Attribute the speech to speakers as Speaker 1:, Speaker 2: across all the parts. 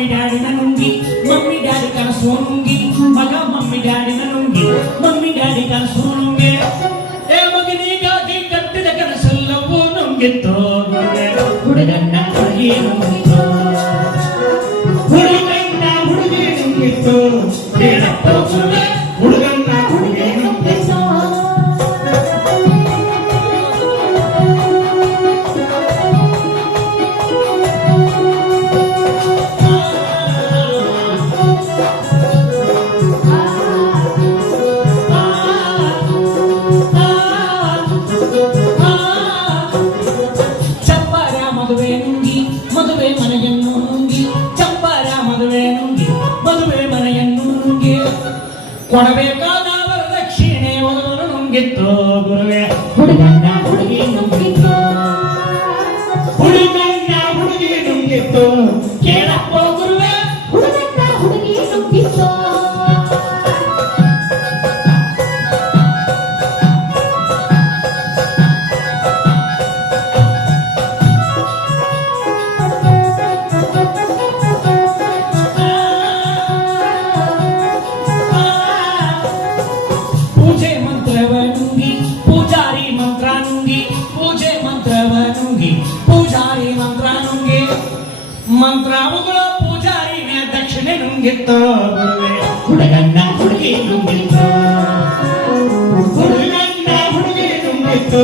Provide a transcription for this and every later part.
Speaker 1: Mummy ಡ್ಯಾಡಿನ ನುಂಗಿ mummy daddy ಕನಸು ನುಂಗಿ ಮಗ ಮಮ್ಮಿ ಡ್ಯಾಡಿನ ನುಂಗಿ ಮಮ್ಮಿ ಡ್ಯಾಡಿ ಕನಸು ನುಂಗಿ ಏ ಮಗನಿಗಾಗಿ ಕಟ್ಟಿದ ಕನಸೆಲ್ಲವೂ ನುಂಗಿತ್ತು ಗುರುವೆ ಹುಡುಗನ್ನ ಹುಡುಗಿ ನುಂಗಿತ್ತು ಹುಡುಗನ್ನ ಹುಡುಗಿ ನುಂಗಿತ್ತು ಹೇಳಪ್ಪ ಗುರುವೆ ಕೊಡಬೇಕಾದ ವರದಕ್ಷಿಣೆ ಒದಗಲು ನುಂಗಿತ್ತು ಗುರುವೆ. ಹುಡುಗನ್ನ ಹುಡುಗಿ ನುಂಗಿತ್ತು. ಹುಡುಗನ್ನ ಹುಡುಗಿ ನುಂಗಿತ್ತು. நெருங்கித்தோ குடகண்ணா குடுகி நுங்கித்தோ குடகண்ணா குடுகி நுங்கித்தோ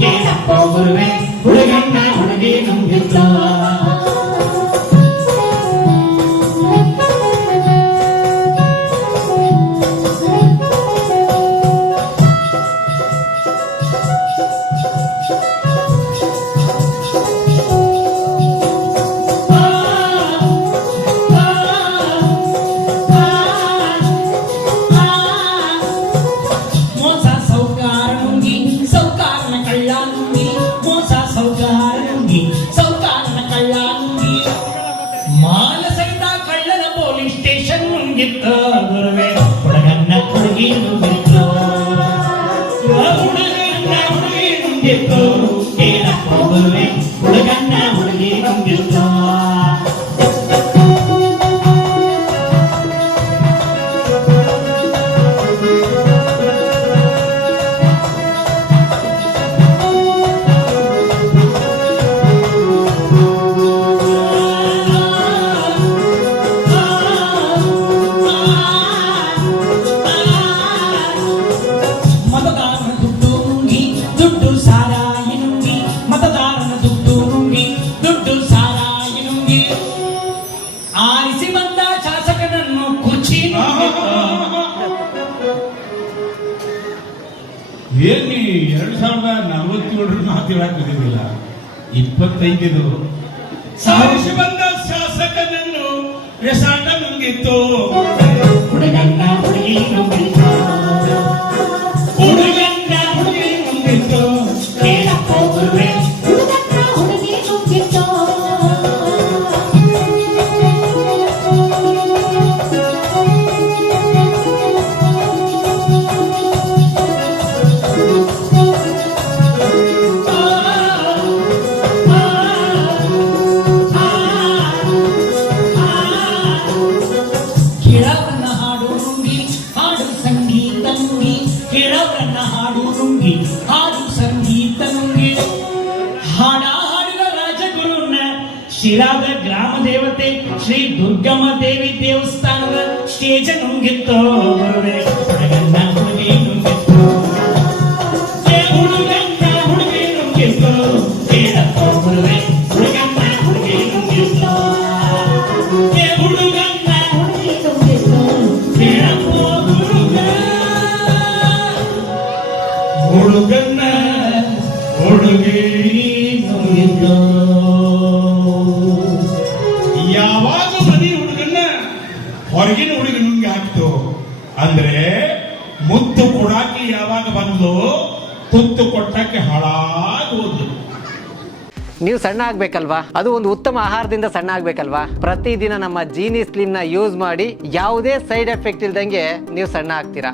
Speaker 1: கேசப்போ குருவே குடகண்ணா குடுகி நுங்கித்தோ Thank you. ಸ್ಟೇಷನ್ ನುಂಗಿತ್ತು ಗುರುವೆ ಹುಡುಗನ್ನ ಹುಡುಗಿ ನುಂಗಿತ್ತು ಹುಡುಗನ್ನ ಹುಡುಗಿ ನುಂಗಿತ್ತು ಕೇಳಪ್ಪ ಗುರುವೆ
Speaker 2: ಏನ್ ಎರಡು ಸಾವಿರದ ನಲವತ್ತೇಳರ ಮಾತು ಹೇಳಕ್ ಬಿದ್ದಿಲ್ಲ ಇಪ್ಪತ್ತೈದು ಸಾರಿಸಿ ಬಂದ ಶಾಸಕನನ್ನು ನುಂಗಿತ್ತು.
Speaker 1: ಹುಡುಗನ್ನ ಹುಡುಗಿ ಶಿರಾದ ಗ್ರಾಮ ದೇವತೆ ಶ್ರೀ ದುರ್ಗಮ್ಮ ದೇವಿ ದೇವಸ್ಥಾನದ ಸ್ಟೇಜ್ ನುಂಗಿತ್ತು ಗುರುವೆ ಹುಡುಗನ್ನ ಹುಡುಗಿ ನುಂಗಿತ್ತು
Speaker 2: ಅಂದ್ರೆ ಮುತ್ತು ಕೊಡಾಕಿ ಯಾವಾಗ ಬಂದು ತುತ್ತು ಕೊಟ್ಟಕ್ಕೆ ಹಾಳಾಗಿ ಹೋದ್ಲು.
Speaker 3: ನೀವು ಸಣ್ಣ ಆಗ್ಬೇಕಲ್ವಾ? ಅದು ಒಂದು ಉತ್ತಮ ಆಹಾರದಿಂದ ಸಣ್ಣ ಆಗ್ಬೇಕಲ್ವಾ? ಪ್ರತಿದಿನ ನಮ್ಮ ಜೀನಿ ಸ್ಲಿಮ್ನ ಯೂಸ್ ಮಾಡಿ ಯಾವುದೇ ಸೈಡ್ ಎಫೆಕ್ಟ್ ಇಲ್ದಂಗೆ ನೀವು ಸಣ್ಣ ಆಗ್ತೀರಾ?